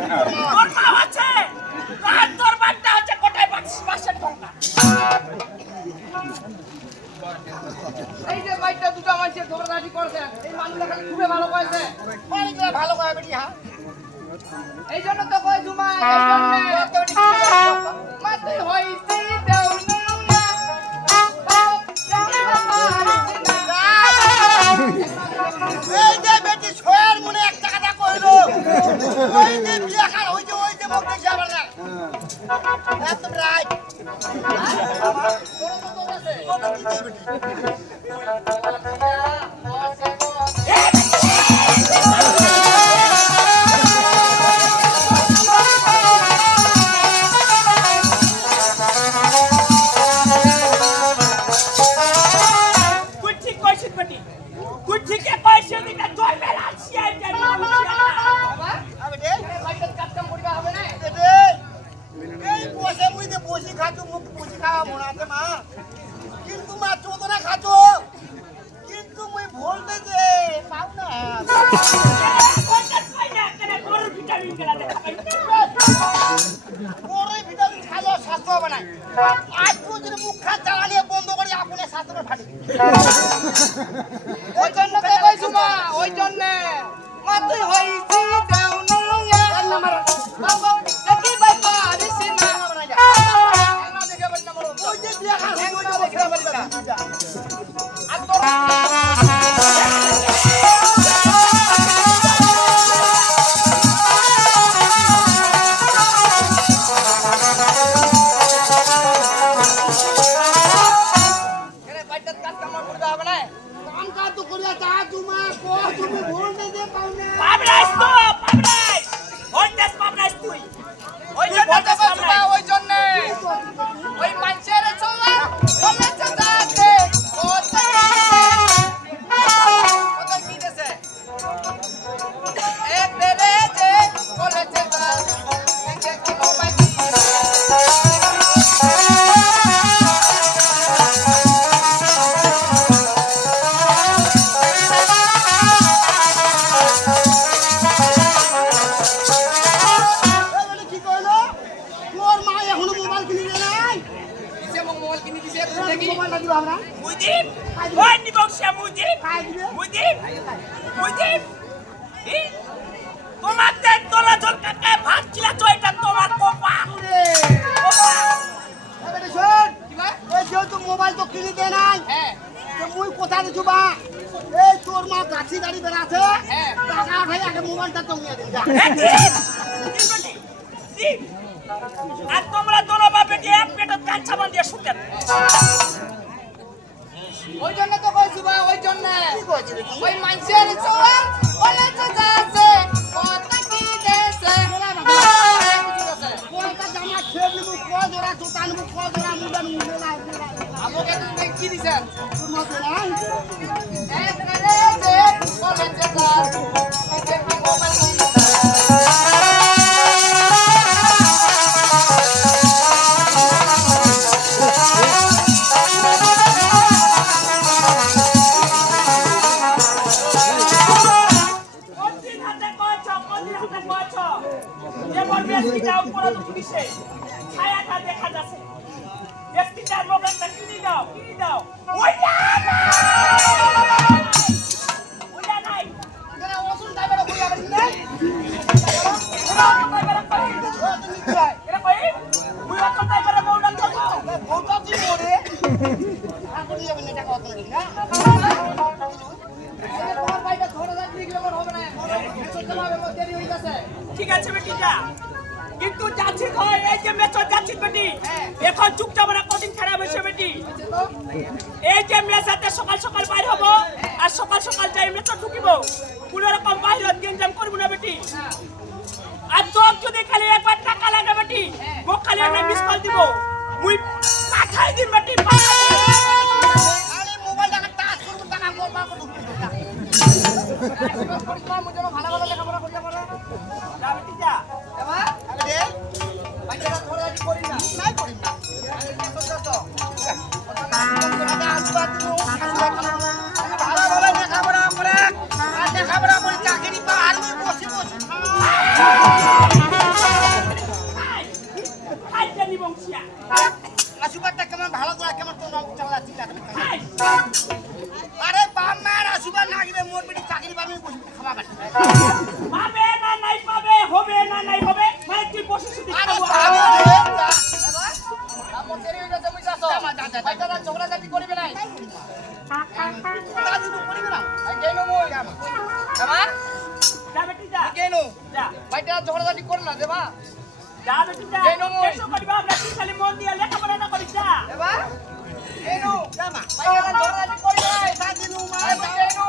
তোর মা আছে আর তোর বাচ্চা আছে কোটায় বাসের ঢোকা। এই যে বাইকটা দুটো মানুষের ধরাধরি করছে, এই মানুষটা খালি খুবই ভালো করেছে, অনেকটা ভালো করে বেটি। হ্যাঁ, এই জন্য তো কই জুমা, এই জন্য মাতে হইছি দেও না এই যে বেটি ছয়ের মনে একটা কথা কইলো, ওই যে বিয়া খান হইছে ওই যে মুখ দেখে আবার না একদম রাইট। বড় তো আছে কত কি দেই বেটি ওই জন্য তো কই জুমা, ওই জন্য মাতে হইছি দেও না বাবা দেখি ভাই পারিস না না দেখে বলনা বলো ওই যে বিয়া খান ওই যে দেখে আবার না আর তোর মোবাইল তো কিনে দেয় নাই, মুই কোথায় দিছুবা এই তোর মা গাছি গাড়ি বেড়াছে টাকা ভাই আগে মোবাইলটা তো নিয়ে দিন আর তোমরা দোনো বাপে যে এক পেটত কাঁচা বান্ধিয়ে শুতেন। ওই জন্য তো কই জুমা, ওই জন্য ওই মানুষের চোর ওলে তো যাচ্ছে কত কি দেশে কোনটা জামা ছেড়ে নিবো কয় জোড়া জুতা নিবো কয় জোড়া মুন্ডা মুন্ডা না আমাকে তুমি কি দিছেন তোর মা তো নাই এক করে যে ওলে তো যাচ্ছে এই মোবাইল ছায়াটা দেখা যাচ্ছে ব্যক্তিটার মোবাইলটা কিনে দাও ওই নাই ওসুন ড্রাইভার কই আবার নাই এরা কই মুই অত ড্রাইভারের বউটা তো বউটা কি করে এখন যাবেন এটা কত না তোমার ভাইটা ধরে যাচ্ছে কিলোমিটার হবে না চলতে হবে দেরি হয়ে গেছে ঠিক আছে বেটিটা কিন্তু যাচ্ছি কই এই যে মেচর যাচ্ছি বেটি এখন চুপচাপ না কদিন খারাপ হইছে বেটি এই যে মেসাতে সকাল সকাল বাইর হব আর সকাল সকাল যাই মেচর ঢুকিব কোন রকম বাইরে গেঞ্জাম করব না বেটি আর তোর যদি খালি একবার টাকা লাগে বেটি ও খালি আমি মিস কল দিব মুই পাঠাই দিন বেটি আরে মোবাইলটা টাচ করব টাকা করবা কত পরিশ্রম মুজে ভালো ভালো লেখাপড়া করিয়া পারে যা বেটি যা এবার আরে ভাইটা ধরে যাচ্ছি করি না নাই করি না আরে কি করছ তো আরে আসবা তুমি ভালো ভালো লেখাপড়া করে আর লেখাপড়া করে চাকরি পা আর বসে বসে আরে বাপ মার আসুবা নাগিবে মোর বেটি চাকরি পাবি খাওয়া কাটে পাবে না নাই পাবে হবে না নাই হবে মানে তুই বসে শুধু আরে খাবো বাবা রে এবার আমার দেরি হয়ে যাচ্ছে বুঝছাস বাইটারা ঝগড়াঝাটি করবে নাই দাদু করিবে না এই কেনো মই এবার যা বেটি যা কেনো যা বাইটারা ঝগড়াঝাটি করে না দেবা যা বেটি যা কেন মই? এসো করিবা আমরা তুই খালি মন দিয়ে লেখাপড়া না করিস যা এবার কেনো জামা বাইটারা ঝগড়াঝাটি করবে নাই দাদিনু মা কেনো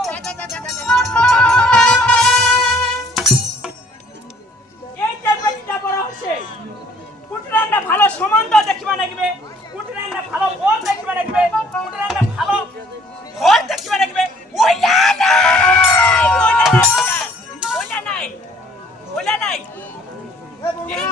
এই যে বেটিটা বড় হচ্ছে কুটরান্না ভালো সম্বন্ধ দেখিবা লাগবে কুটরান্না ভালো বল দেখিবা লাগবে কুটরান্না ভালো ঘর দেখিবা লাগবে ওইলা নাই ওইলা নাই ওইলা নাই ওইলা নাই এ বুড়া